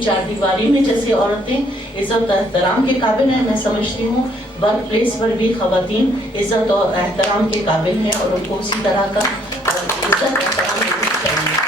चार दीवारी में जैसे औरतें इज्जत और एहतराम के काबिल हैं, मैं समझती हूँ वर्क प्लेस पर भी खवातीन इज्जत और एहतराम के काबिल हैं और उनको उसी तरह का इज्जत एहतराम देनी चाहिए।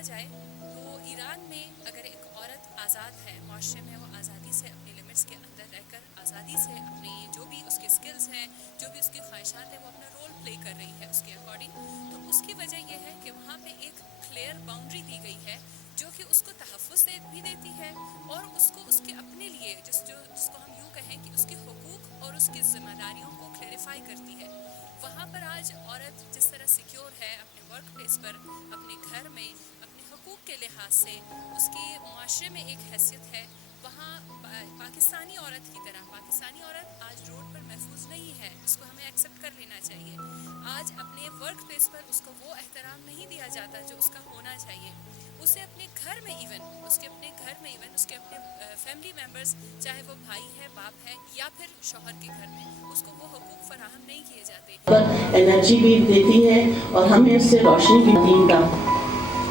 जाए तो ईरान में अगर एक औरत आज़ाद है, माशरे में वो आज़ादी से अपनी लिमिट्स के अंदर रहकर आज़ादी से अपनी जो भी उसके स्किल्स हैं, जो भी उसकी ख्वाहिशात हैं, वो अपना रोल प्ले कर रही है उसके अकॉर्डिंग, तो उसकी वजह यह है कि वहाँ पे एक क्लियर बाउंड्री दी गई है जो कि उसको तहफ़्फ़ुज़ भी देती है और उसको उसके अपने लिए जिसको हम यूँ कहें कि उसके हुकूक और उसकी ज़िम्मेदारियों को क्लैरिफाई करती है। वहाँ पर आज औरत जिस तरह सिक्योर है अपने वर्क प्लेस पर, अपने घर में, अपने हुकूक के लिहाज से उसकी माशरे में एक हैसियत है, वहाँ पाकिस्तानी औरत की तरह पाकिस्तानी औरत आज रोड पर महफूज नहीं है, इसको हमें एक्सेप्ट कर लेना चाहिए। आज अपने वर्क प्लेस पर उसको वो एहतराम नहीं दिया जाता जो उसका होना चाहिए। उसे अपने घर में इवन उसके अपने फैमिली मेम्बर्स, चाहे वो भाई है, बाप है या फिर शौहर के घर में, उसको वो हुकूक फराहम नहीं किए जाते। एनर्जी भी देती है और हमें उससे रोशनी भी दीन का।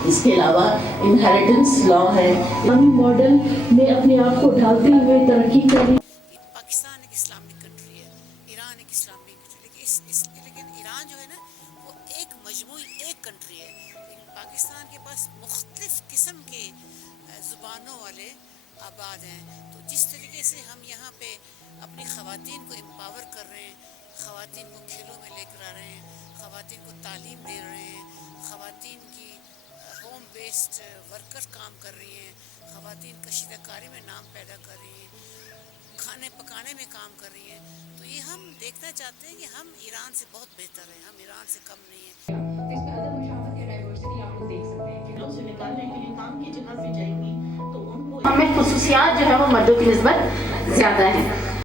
इसके अलावा इनहेरिटेंस लॉ है, मॉडल में अपने आप को ढालते हुए तरक्की करें। पाकिस्तान एक इस्लामिक कंट्री है, ईरान एक इस्लामिक कंट्री, लेकिन ईरान जो है ना वो एक मजमूई एक कंट्री है, लेकिन पाकिस्तान के पास मुख्तलिफ किस्म के ज़ुबानों वाले आबाद हैं। तो जिस तरीके से हम यहाँ पे अपनी ख़वातीन को एम्पावर कर रहे हैं, ख़वातीन को खेलों में लेकर आ रहे हैं, ख़वातीन को तालीम दे रहे हैं, ख़वातीन की होम बेस्ड वर्कर काम कर रही हैं, ख़वातीन कशीदाकारी में नाम पैदा कर रही हैं, खाने पकाने में काम कर रही हैं, तो ये हम देखना चाहते हैं कि हम ईरान से बहुत बेहतर हैं, हम ईरान से कम नहीं हैं। इसमें अदब मुशावरत या डाइवर्सिटी आप लोग देख सकते हैं जिलों से निकालने के लिए काम की जगह से जाएंगी तो उनको हमें खुसूसियात जो है वो मर्दों की निस्बत ज़्यादा है।